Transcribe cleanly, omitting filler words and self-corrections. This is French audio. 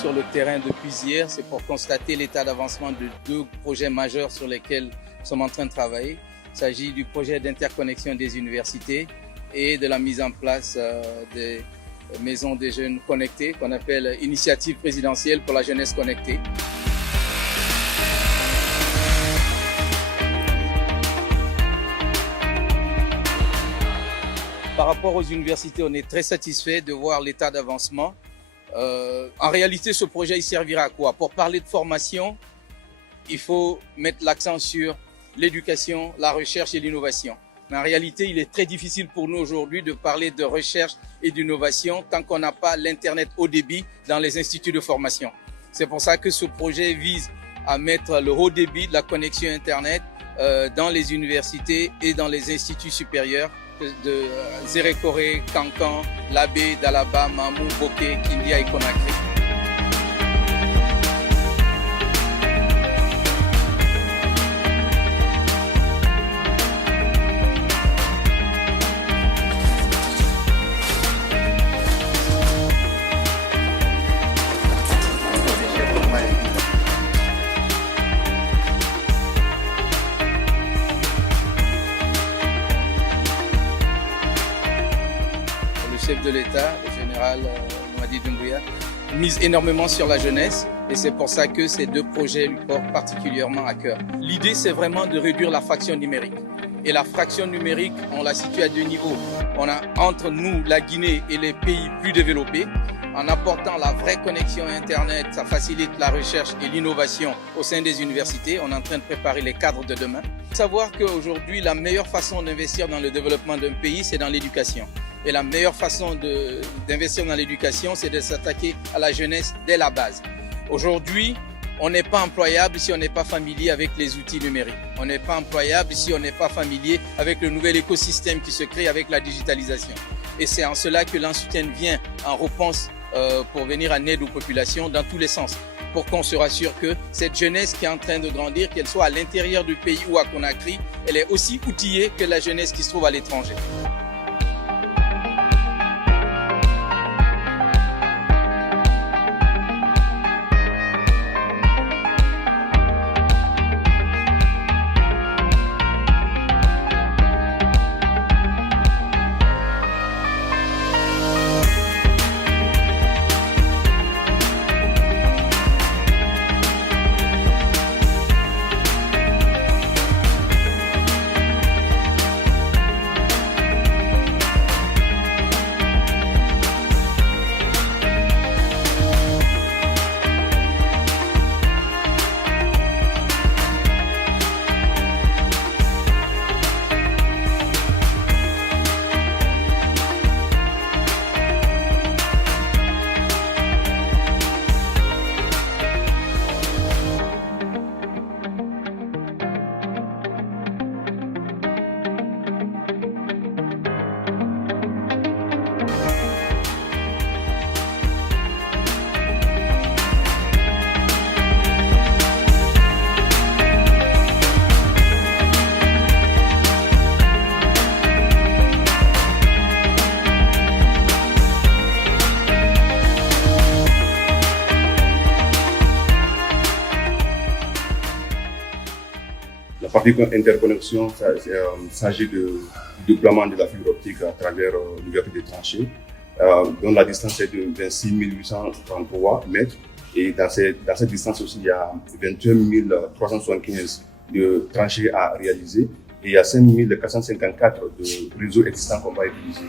sur le terrain depuis hier, c'est pour constater l'état d'avancement de deux projets majeurs sur lesquels nous sommes en train de travailler. Il s'agit du projet d'interconnexion des universités et de la mise en place des maisons des jeunes connectées qu'on appelle Initiative présidentielle pour la jeunesse connectée. Par rapport aux universités, on est très satisfait de voir l'état d'avancement. En réalité, ce projet il servira à quoi? Pour parler de formation, il faut mettre l'accent sur l'éducation, la recherche et l'innovation. Mais en réalité, il est très difficile pour nous aujourd'hui de parler de recherche et d'innovation tant qu'on n'a pas l'Internet haut débit dans les instituts de formation. C'est pour ça que ce projet vise à mettre le haut débit de la connexion Internet dans les universités et dans les instituts supérieurs de Zérékoré, Kankan, Labé, Dalaba, Mamou, Boké, Kindia et Conakry. Le chef de l'État, le général Mamadi Doumbouya, mise énormément sur la jeunesse et c'est pour ça que ces deux projets lui portent particulièrement à cœur. L'idée, c'est vraiment de réduire la fraction numérique. Et la fraction numérique, on la situe à deux niveaux. On a entre nous, la Guinée et les pays plus développés. En apportant la vraie connexion Internet, ça facilite la recherche et l'innovation au sein des universités. On est en train de préparer les cadres de demain. Savoir qu'aujourd'hui, la meilleure façon d'investir dans le développement d'un pays, c'est dans l'éducation. Et la meilleure façon d'investir dans l'éducation, c'est de s'attaquer à la jeunesse dès la base. Aujourd'hui, on n'est pas employable si on n'est pas familier avec les outils numériques. On n'est pas employable si on n'est pas familier avec le nouvel écosystème qui se crée avec la digitalisation. Et c'est en cela que l'Institut vient en réponse pour venir en aide aux populations dans tous les sens, pour qu'on se rassure que cette jeunesse qui est en train de grandir, qu'elle soit à l'intérieur du pays ou à Conakry, elle est aussi outillée que la jeunesse qui se trouve à l'étranger. La partie interconnexion, il s'agit du déploiement de la fibre optique à travers l'ouverture des tranchées, dont la distance est de 26 833 mètres. Et dans cette distance aussi, il y a 21 375 de tranchées à réaliser et il y a 5 454 de réseaux existants qu'on va utiliser.